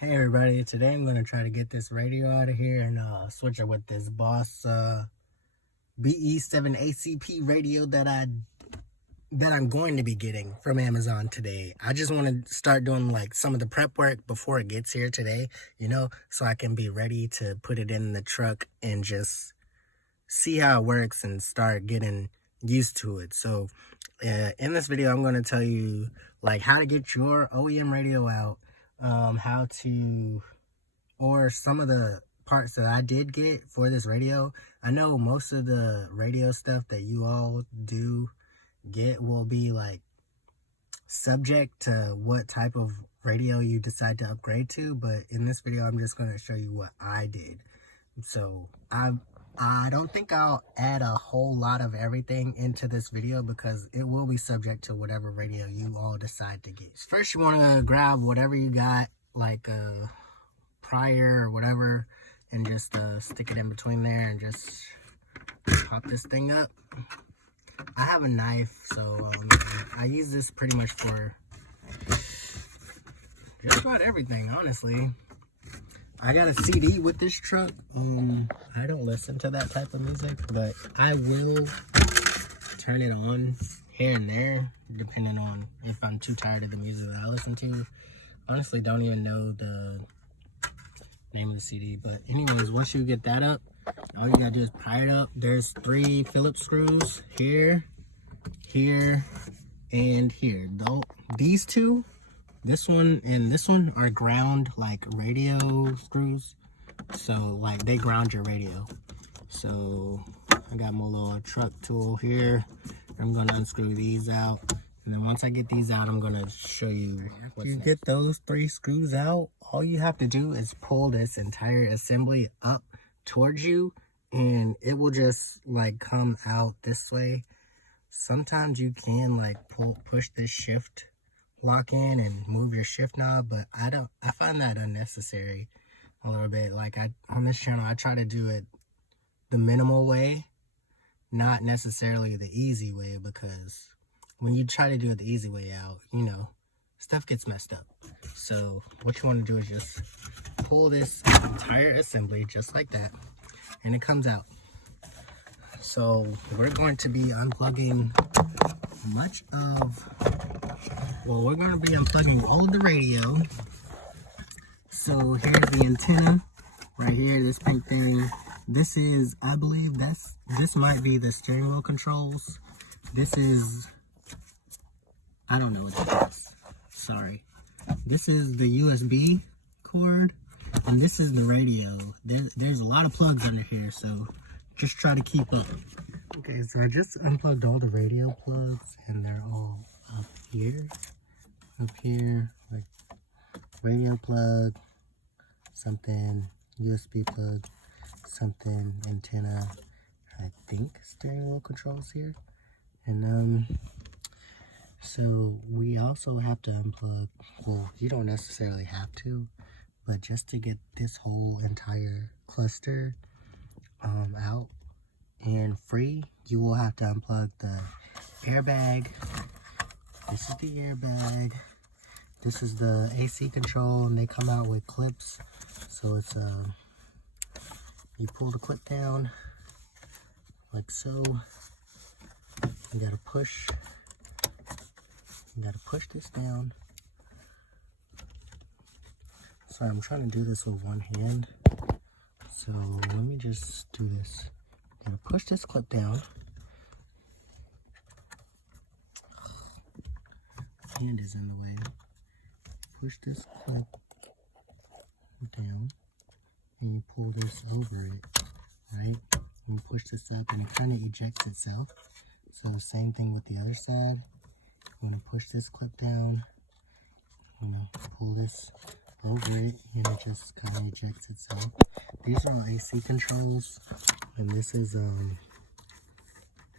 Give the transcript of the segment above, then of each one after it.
Hey everybody, today I'm going to try to get this radio out of here and switch it with this Boss BE7ACP radio that I'm going to be getting from Amazon today. I just want to start doing like some of the prep work before it gets here today, so I can be ready to put it in the truck and just see how it works and start getting used to it. So in this video, I'm going to tell you like how to get your OEM radio out, how to, or some of the parts that I did get for this radio. I know most of the radio stuff that you all do get will be like subject to what type of radio you decide to upgrade to, but in this video I'm just going to show you what I did. So I don't think I'll add a whole lot of everything into this video because it will be subject to whatever radio you all decide to get. First, you want to grab whatever you got, like a prior or whatever, and just stick it in between there and just pop this thing up. I have a knife, so I use this pretty much for just about everything, honestly. I got a CD with this truck. I don't listen to that type of music, but I will turn it on here and there, depending on if I'm too tired of the music that I listen to. Honestly, don't even know the name of the CD, but anyways, once you get that up, all you gotta do is pry it up. There's 3 Phillips screws here, here, and here. Though these two, this one and this one, are ground like radio screws, so like they ground your radio. So I got my little truck tool here. I'm gonna unscrew these out, and then once I get these out, I'm gonna show you what's next. You get those 3 screws out, all you have to do is pull this entire assembly up towards you, and it will just like come out this way. Sometimes you can like push this shift lock in and move your shift knob, but I find that unnecessary a little bit. Like on this channel, I try to do it the minimal way, not necessarily the easy way, because when you try to do it the easy way out, stuff gets messed up. So what you want to do is just pull this entire assembly just like that, and it comes out. So we're going to be unplugging we're going to be unplugging all of the radio. So here's the antenna right here, this pink thing. This is, I believe this might be the steering wheel controls. This is, I don't know what that is, sorry. This is the USB cord, and this is the radio. There's a lot of plugs under here, so just try to keep up. Okay, so I just unplugged all the radio plugs, and they're all up here, like radio plug, something, USB plug, something, antenna, I think steering wheel controls here. And so we also have to unplug, well, you don't necessarily have to, but just to get this whole entire cluster out and free, you will have to unplug the airbag. This is the airbag. This is the AC control, and they come out with clips. So it's you pull the clip down like so. You gotta push this down. Sorry, I'm trying to do this with one hand, so let me just do this. You gotta push this clip down. Hand is in the way. Push this clip down, and you pull this over it, right? And you push this up, and it kind of ejects itself. So the same thing with the other side. You want to push this clip down, pull this over it, and it just kind of ejects itself. These are all AC controls, and this is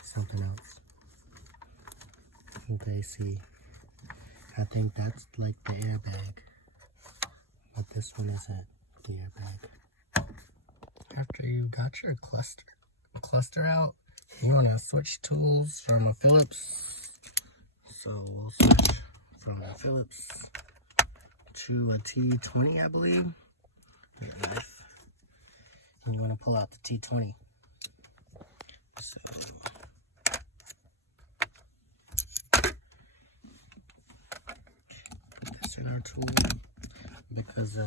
something else. Okay, see, I think that's like the airbag, but this one isn't the airbag. After you got your cluster out, you want to switch tools from a Phillips. So we'll switch from the Phillips to a T20, I believe. And you want to pull out the T20. So put this in our tool because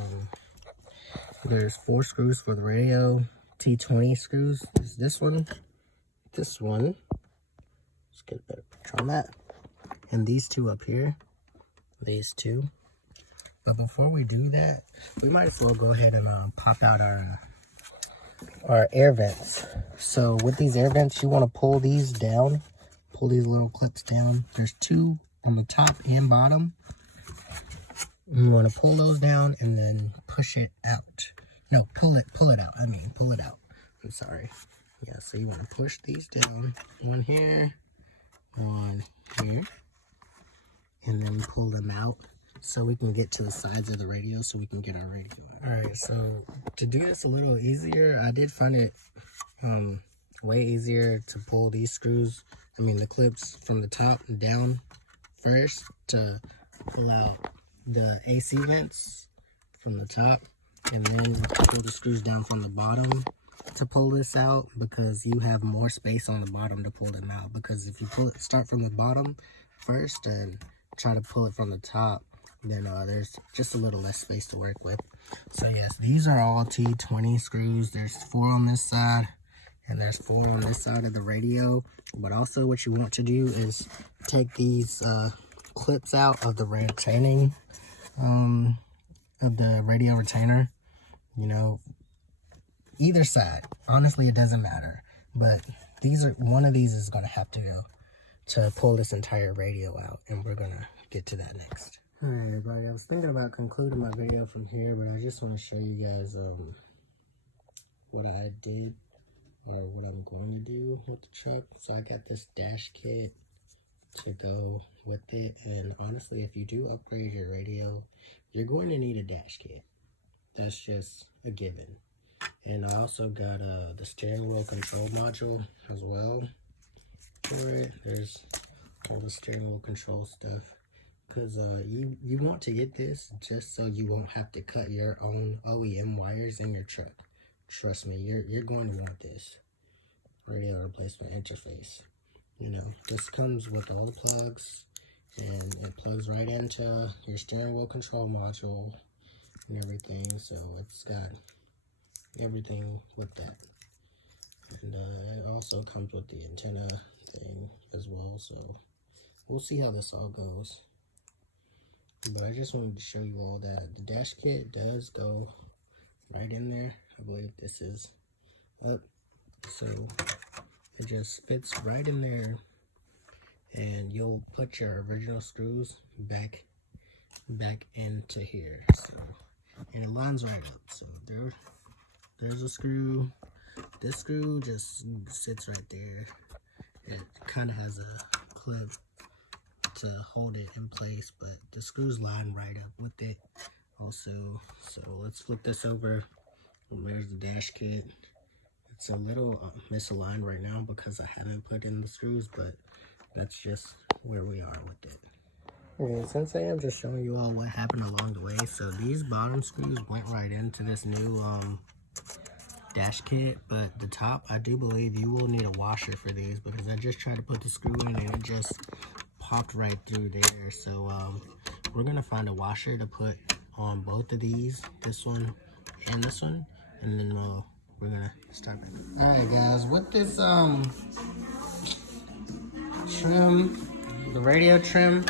there's 4 screws for the radio. T20 screws is this one. Let's get a better picture on that. And these 2 up here. These 2. But before we do that, we might as well go ahead and pop out our air vents. So with these air vents, you want to pull these down. Pull these little clips down. There's 2 on the top and bottom. You want to pull those down and then push it out. No, pull it out. Pull it out. I'm sorry. Yeah, so you want to push these down. One here, and then pull them out so we can get to the sides of the radio so we can get our radio out. Alright, so to do this a little easier, I did find it way easier to pull these screws, the clips from the top and down first to pull out the AC vents from the top, and then pull the screws down from the bottom to pull this out, because you have more space on the bottom to pull them out. Because if you start from the bottom first and try to pull it from the top, then there's just a little less space to work with. So yes, these are all T20 screws. There's 4 on this side and there's 4 on this side of the radio. But also what you want to do is take these clips out of the retaining of the radio retainer, either side. Honestly, it doesn't matter, but one of these is going to have to go to pull this entire radio out, and we're going to get to that next. Alright everybody, I was thinking about concluding my video from here, but I just want to show you guys what I did, or what I'm going to do with the truck. So I got this dash kit to go with it, and honestly, if you do upgrade your radio, you're going to need a dash kit. That's just a given. And I also got the steering wheel control module as well for it. There's all the steering wheel control stuff, because you want to get this just so you won't have to cut your own OEM wires in your truck. Trust me, you're going to want this radio replacement interface. This comes with all the plugs, and it plugs right into your steering wheel control module and everything. So it's got everything with that, and it also comes with the antenna thing as well. So we'll see how this all goes, but I just wanted to show you all that. The dash kit does go right in there. I believe this is up, so it just fits right in there, and you'll put your original screws back into here. So, and it lines right up. So there's a screw. This screw just sits right there. It kind of has a clip to hold it in place, but the screws line right up with it also. So let's flip this over. There's the dash kit. It's a little misaligned right now because I haven't put in the screws, but that's just where we are with it. Okay, since I am just showing you all what happened along the way, so these bottom screws went right into this new dash kit, but the top, I do believe you will need a washer for these, because I just tried to put the screw in and it just popped right through there. So we're gonna find a washer to put on both of these, this one and this one, and then we're gonna start back. All right guys, with this trim, the radio trim,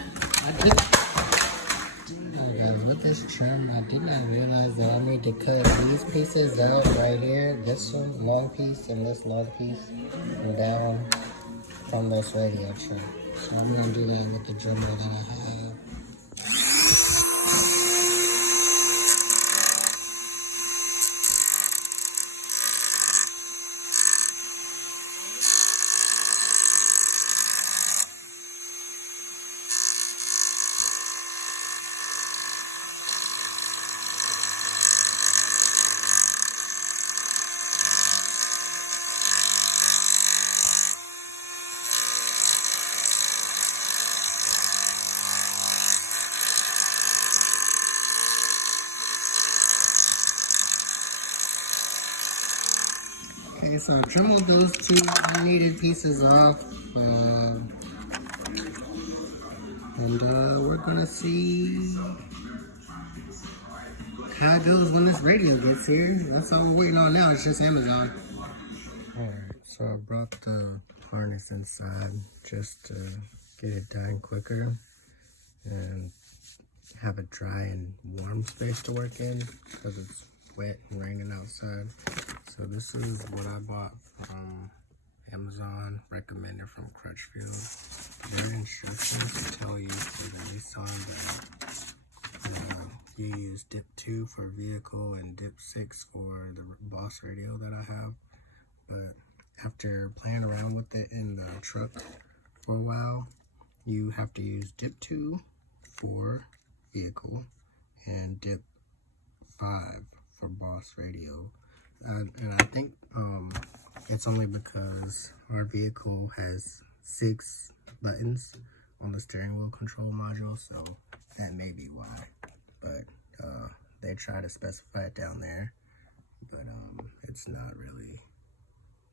with this trim, I did not realize that I need to cut these pieces out right here, this one long piece and this long piece, and down from this radio trim. So I'm gonna do that with the dremel that I have. Okay, so trim those two unneeded pieces off. And we're gonna see how it goes when this radio gets here. That's all we're waiting on now. It's just Amazon. Alright, so I brought the harness inside just to get it done quicker and have a dry and warm space to work in because it's wet and raining outside. So this is what I bought from Amazon, recommended from Crutchfield. Their instructions tell you for the Nissan that you use dip 2 for vehicle and dip 6 for the Boss radio that I have. But after playing around with it in the truck for a while, you have to use dip 2 for vehicle and dip 5 for Boss radio. And I think it's only because our vehicle has 6 buttons on the steering wheel control module, so that may be why. But they try to specify it down there, but it's not really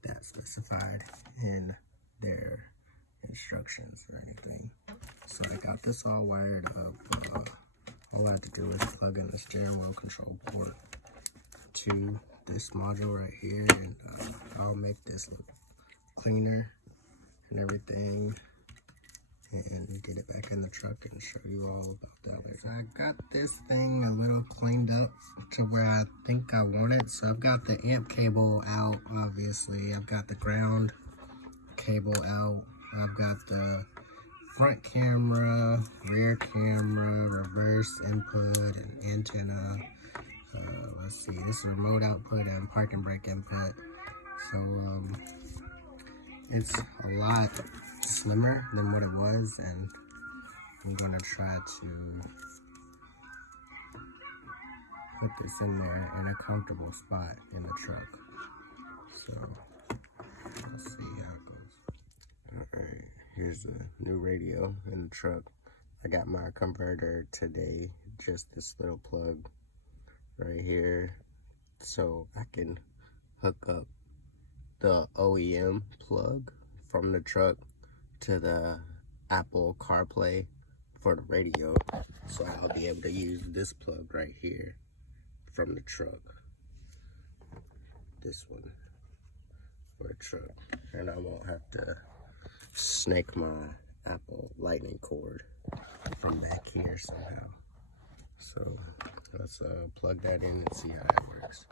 that specified in their instructions or anything. So I got this all wired up. All I have to do is plug in the steering wheel control port to this module right here, and I'll make this look cleaner and everything and get it back in the truck and show you all about that later. So I got this thing a little cleaned up to where I think I want it. So I've got the amp cable out, obviously. I've got the ground cable out. I've got the front camera, rear camera, reverse input, and antenna. Let's see, this is remote output and parking brake input. So it's a lot slimmer than what it was, and I'm gonna try to put this in there in a comfortable spot in the truck. So let's see how it goes. Alright, here's the new radio in the truck. I got my converter today, just this little plug right here, so I can hook up the OEM plug from the truck to the Apple CarPlay for the radio. So I'll be able to use this plug right here from the truck, this one for the truck, and I won't have to snake my Apple lightning cord from back here somehow. So let's plug that in and see how that works.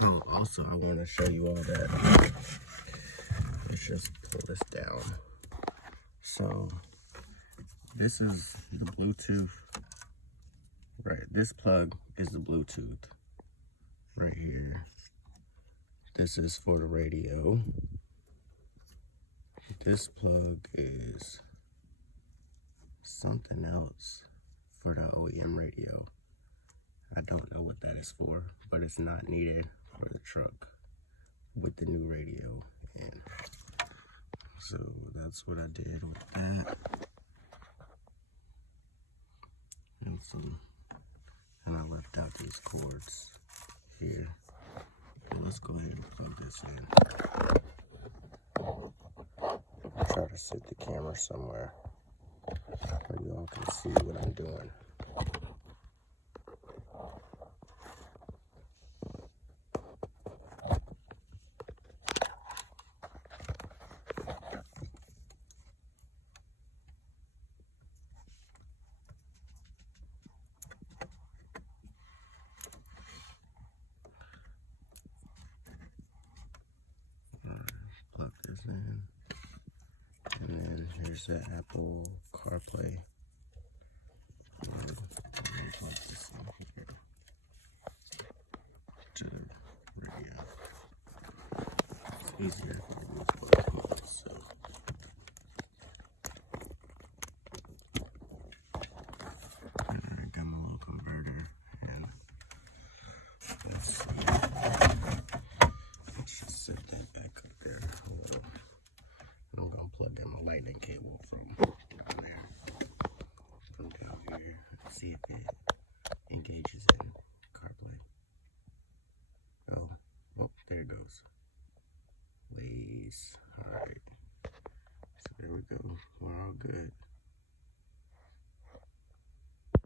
Oh, also I want to show you all that. Let's just pull this down. So this is the Bluetooth. Right, this plug is the Bluetooth right here. This is for the radio. This plug is something else for the OEM radio. I don't know what that is for, but it's not needed for the truck with the new radio. And so that's what I did with that. And I left out these cords here. So let's go ahead and plug this in. Try to set the camera somewhere where you all can see what I'm doing. Plug this in, and then here's the Apple CarPlay. Plug this in here to the radio. It's easier if I use both ones, so. And I got my little converter, and let's see. Let's just set that back up there. I'm gonna plug in my lightning cable from down there, from down here. See if it engages in goes. Ways. Alright. So there we go. We're all good.